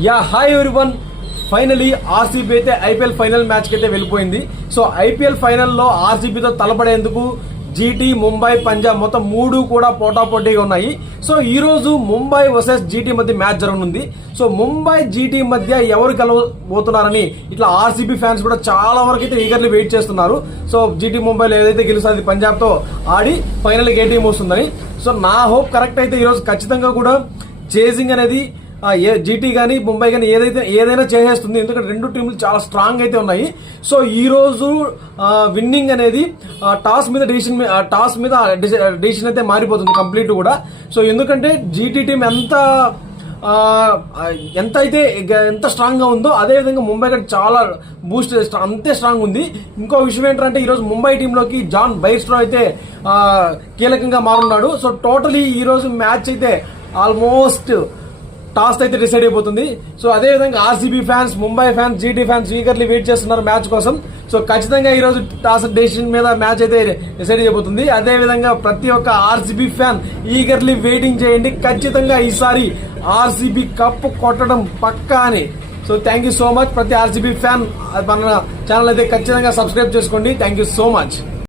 Yeah hi everyone, finally RCB అయితే IPL final match కి అయితే వెళ్ళిపోయింది. సో ఐపీఎల్ ఫైనల్లో ఆర్సీబీతో తలపడేందుకు జీటీ, ముంబై, పంజాబ్ మొత్తం మూడు కూడా పోటాపోటీగా ఉన్నాయి. సో ఈ రోజు ముంబై వర్సెస్ జీటీ మధ్య మ్యాచ్ జరగనుంది. సో ముంబై జీటీ మధ్య ఎవరు గెలవబోతున్నారని ఇట్లా ఆర్సీబీ ఫ్యాన్స్ కూడా చాలా వరకు అయితే ఈగర్లీ వెయిట్ చేస్తున్నారు. సో జీటీ ముంబైలో ఏదైతే గెలుస్తుంది పంజాబ్ తో ఆడి ఫైనల్ ఏ టీం వస్తుందని. సో నా హోప్ కరెక్ట్ అయితే ఈరోజు ఖచ్చితంగా కూడా చేజింగ్ అనేది జీటీ గానీ ముంబై గానీ ఏదైనా చేసేస్తుంది. ఎందుకంటే రెండు టీంలు చాలా స్ట్రాంగ్ అయితే ఉన్నాయి. సో ఈ రోజు విన్నింగ్ అనేది టాస్ మీద డిసిషన్ అయితే మారిపోతుంది కంప్లీట్ కూడా. సో ఎందుకంటే జీటీ టీం ఎంత స్ట్రాంగ్ గా ఉందో అదే విధంగా ముంబై కూడా చాలా బూస్ట్ అంతే స్ట్రాంగ్ ఉంది. ఇంకో విషయం ఏంటంటే ఈ రోజు ముంబై టీంలోకి జాన్ బైర్స్ట్రో అయితే కీలకంగా మారున్నాడు. సో టోటలీ ఈ రోజు మ్యాచ్ అయితే ఆల్మోస్ట్ టాస్ అయితే డిసైడ్ అయిపోతుంది. సో అదే విధంగా RCB fans, Mumbai fans, GT fans eagerly wait చేస్తున్నారు మ్యాచ్ కోసం. సో ఖచ్చితంగా ఈ రోజు టాస్ డెసిషన్ మీద మ్యాచ్ అయితే డిసైడ్ అయిపోతుంది. అదే విధంగా ప్రతి ఒక్క ఆర్సీబీ ఫ్యాన్ ఈగర్లీ వెయిటింగ్ చేయండి. ఖచ్చితంగా ఈసారి ఆర్సీబీ కప్ కొట్టడం పక్కా అని. So thank you so much. ప్రతి ఆర్సీబీ ఫ్యాన్ మన ఛానల్ అయితే ఖచ్చితంగా సబ్స్క్రైబ్ చేసుకోండి. Thank you so much.